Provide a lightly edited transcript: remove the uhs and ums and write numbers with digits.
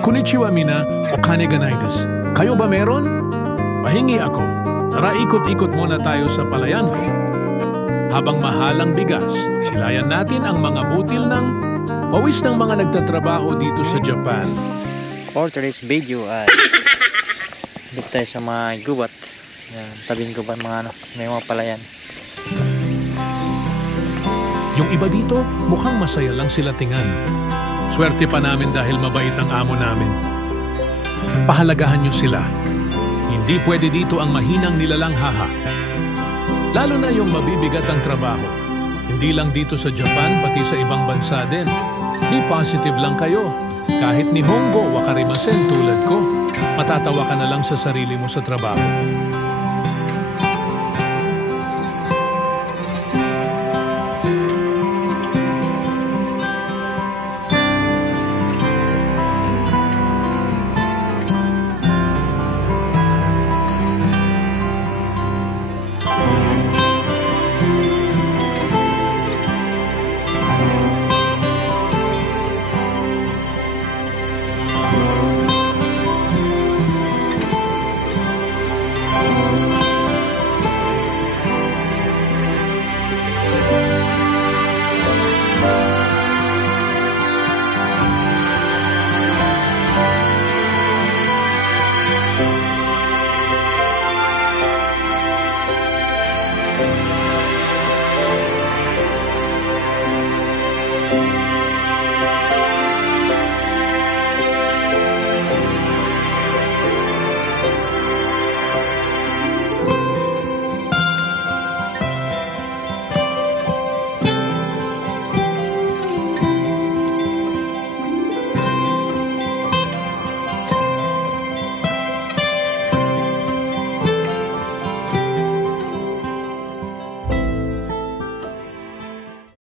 Konnichiwa Mina o Kaneganaides. Kayo ba meron? Pahingi ako. Tara ikot-ikot muna tayo sa palayan ko. Habang mahalang bigas, silayan natin ang mga butil ng pawis ng mga nagtatrabaho dito sa Japan. For today's video ay dito tayo sa mga gubat. Yan, tabing gubat mga may mga palayan. Yung iba dito, mukhang masaya lang sila tingnan. Swerte pa namin dahil mabait ang amo namin. Pahalagahan niyo sila. Hindi pwede dito ang mahinang nilalanghaha. Lalo na yung mabibigat ang trabaho. Hindi lang dito sa Japan, pati sa ibang bansa din. Be positive lang kayo. Kahit Nihongo wakarimasen tulad ko, matatawa ka na lang sa sarili mo sa trabaho.